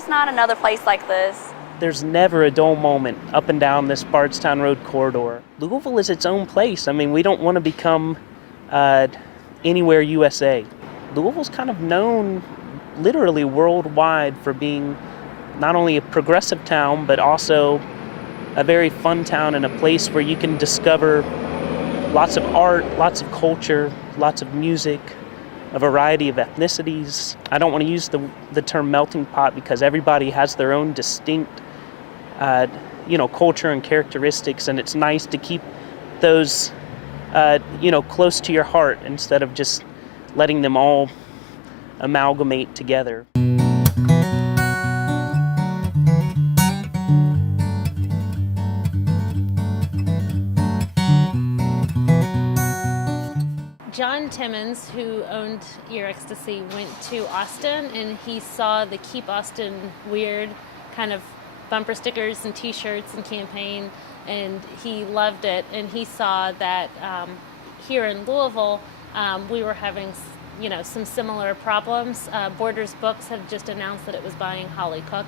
There's not another place like this. There's never a dull moment up and down this Bardstown Road corridor. Louisville is its own place. I mean, we don't want to become anywhere USA. Louisville's kind of known literally worldwide for being not only a progressive town, but also a very fun town and a place where you can discover lots of art, lots of culture, lots of music, a variety of ethnicities. I don't want to use the term melting pot because everybody has their own distinct culture and characteristics, and it's nice to keep those close to your heart instead of just letting them all amalgamate together. John Timmons, who owned Ear Ecstasy, went to Austin and he saw the Keep Austin Weird kind of bumper stickers and t-shirts and campaign, and he loved it. And he saw that here in Louisville we were having some similar problems. Borders Books had just announced that it was buying Holly Cook,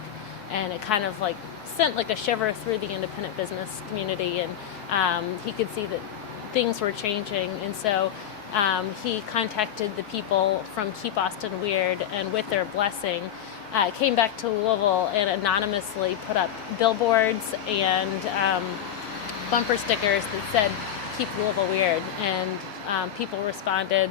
and it kind of like sent like a shiver through the independent business community, and he could see that things were changing. And so he contacted the people from Keep Austin Weird, and with their blessing, came back to Louisville and anonymously put up billboards and bumper stickers that said, "Keep Louisville Weird." And people responded.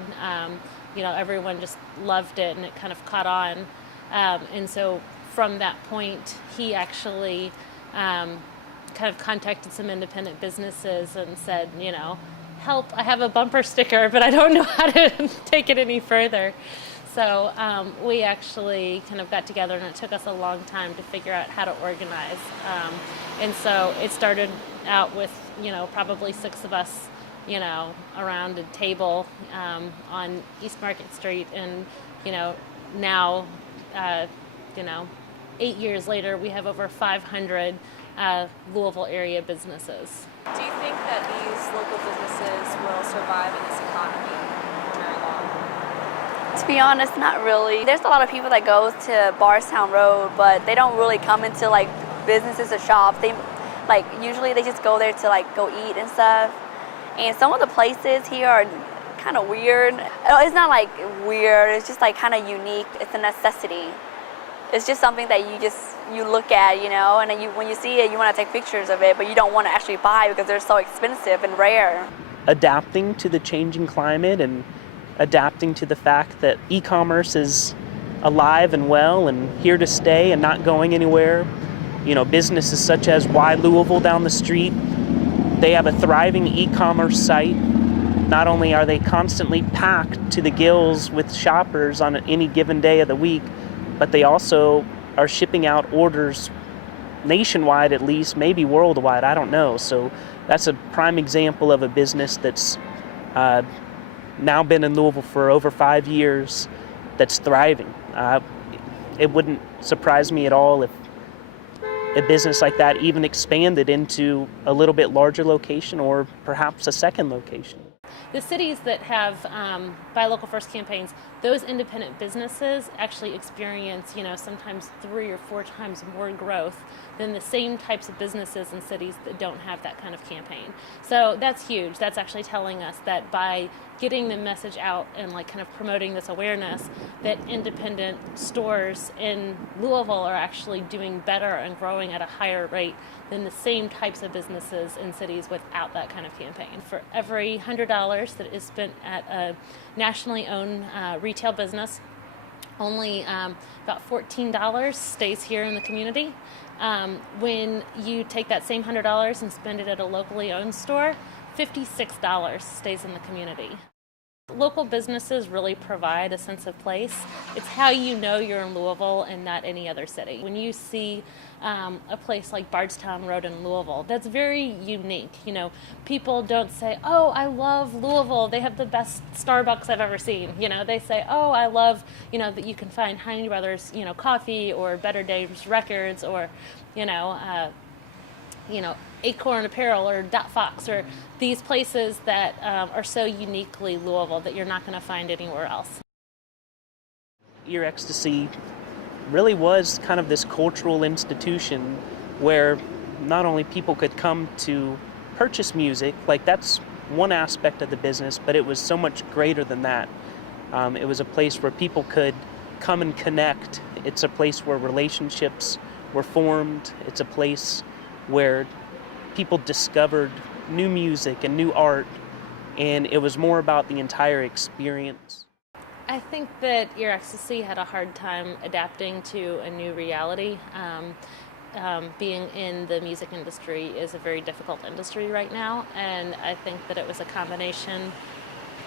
Everyone just loved it, and it kind of caught on. And so from that point, he actually kind of contacted some independent businesses and said, help, I have a bumper sticker, but I don't know how to take it any further. So we actually kind of got together, and it took us a long time to figure out how to organize. And so it started out with, probably 6 of us, around a table on East Market Street. And, now, 8 years later, we have over 500 Louisville area businesses. Do you think that these local businesses will survive in this economy very long? To be honest, not really. There's a lot of people that go to Bardstown Road, but they don't really come into like businesses or shops. They usually they just go there to go eat and stuff. And some of the places here are kind of weird. It's not like weird, it's just kind of unique. It's a necessity. It's just something that you look at, and then when you see it, you want to take pictures of it, but you don't want to actually buy because they're so expensive and rare. Adapting to the changing climate and adapting to the fact that e-commerce is alive and well and here to stay and not going anywhere. Businesses such as Y Louisville down the street, they have a thriving e-commerce site. Not only are they constantly packed to the gills with shoppers on any given day of the week, but they also are shipping out orders nationwide, at least, maybe worldwide, I don't know. So that's a prime example of a business that's now been in Louisville for over 5 years that's thriving. It wouldn't surprise me at all if a business like that even expanded into a little bit larger location or perhaps a second location. The cities that have Buy Local First campaigns, those independent businesses actually experience, sometimes 3 or 4 times more growth than the same types of businesses in cities that don't have that kind of campaign. So that's huge. That's actually telling us that by getting the message out and kind of promoting this awareness, that independent stores in Louisville are actually doing better and growing at a higher rate than the same types of businesses in cities without that kind of campaign. For every $100 that is spent at a nationally owned retail business, only about $14 stays here in the community. When you take that same $100 and spend it at a locally owned store, $56 stays in the community. Local businesses really provide a sense of place. It's how you know you're in Louisville and not any other city. When you see a place like Bardstown Road in Louisville, that's very unique. People don't say, "Oh, I love Louisville. They have the best Starbucks I've ever seen." They say, "Oh, I love, that you can find Heine Brothers, coffee, or Better Days Records, or, Acorn Apparel or Dot Fox," or these places that are so uniquely Louisville that you're not going to find anywhere else. Ear Ecstasy really was kind of this cultural institution where not only people could come to purchase music, like that's one aspect of the business, but it was so much greater than that. It was a place where people could come and connect. It's a place where relationships were formed. It's a place where people discovered new music and new art, and it was more about the entire experience. I think that Ear Ecstasy had a hard time adapting to a new reality. Being in the music industry is a very difficult industry right now, and I think that it was a combination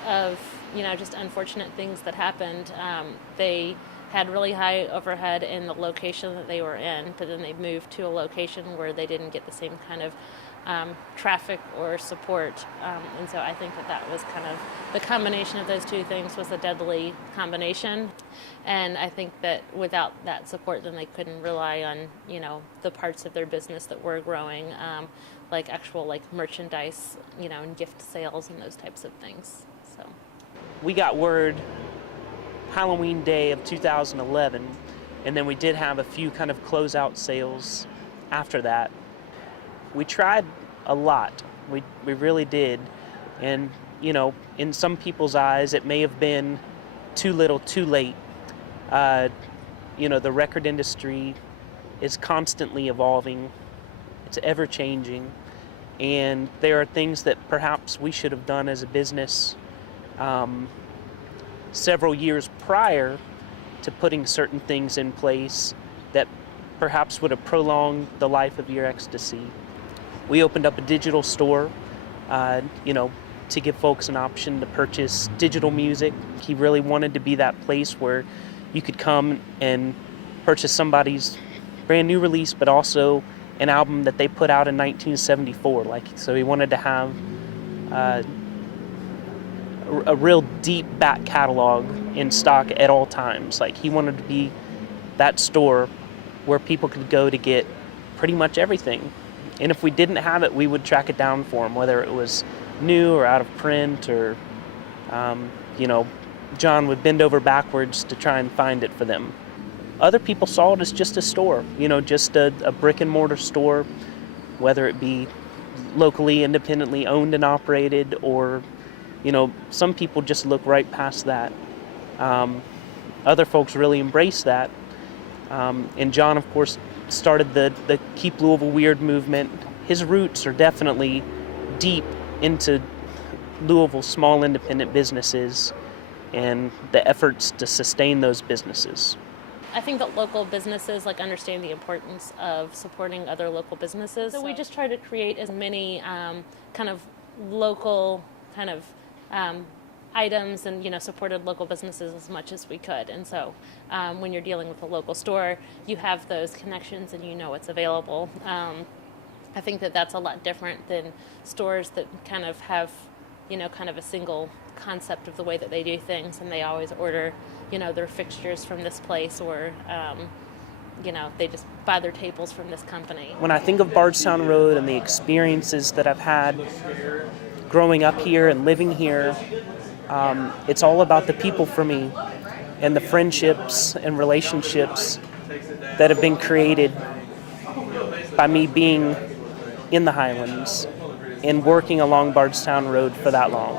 of, just unfortunate things that happened. They had really high overhead in the location that they were in, but then they moved to a location where they didn't get the same kind of traffic or support. And so I think that was kind of the combination of those two things was a deadly combination. And I think that without that support, then they couldn't rely on, the parts of their business that were growing, like actual merchandise, and gift sales and those types of things. So We got word Halloween day of 2011, and then we did have a few kind of closeout sales after that. We tried a lot. We really did. And, in some people's eyes, it may have been too little, too late. The record industry is constantly evolving. It's ever changing. And there are things that perhaps we should have done as a business several years prior to putting certain things in place that perhaps would have prolonged the life of Ear Ecstasy. We opened up a digital store, to give folks an option to purchase digital music. He really wanted to be that place where you could come and purchase somebody's brand new release, but also an album that they put out in 1974. So he wanted to have a real deep back catalog in stock at all times. He wanted to be that store where people could go to get pretty much everything. And if we didn't have it, we would track it down for them, whether it was new or out of print, or, John would bend over backwards to try and find it for them. Other people saw it as just a store, just a brick and mortar store, whether it be locally, independently owned and operated, or, some people just look right past that. Other folks really embrace that. And John, of course, started the Keep Louisville Weird movement. His roots are definitely deep into Louisville's small independent businesses and the efforts to sustain those businesses. I think that local businesses understand the importance of supporting other local businesses. So we just try to create as many kind of local kind of items and supported local businesses as much as we could. And so when you're dealing with a local store, you have those connections and you know what's available. I think that that's a lot different than stores that kind of have kind of a single concept of the way that they do things, and they always order their fixtures from this place, or they just buy their tables from this company. When I think of Bardstown Road and the experiences that I've had growing up here and living here, it's all about the people for me, and the friendships and relationships that have been created by me being in the Highlands and working along Bardstown Road for that long.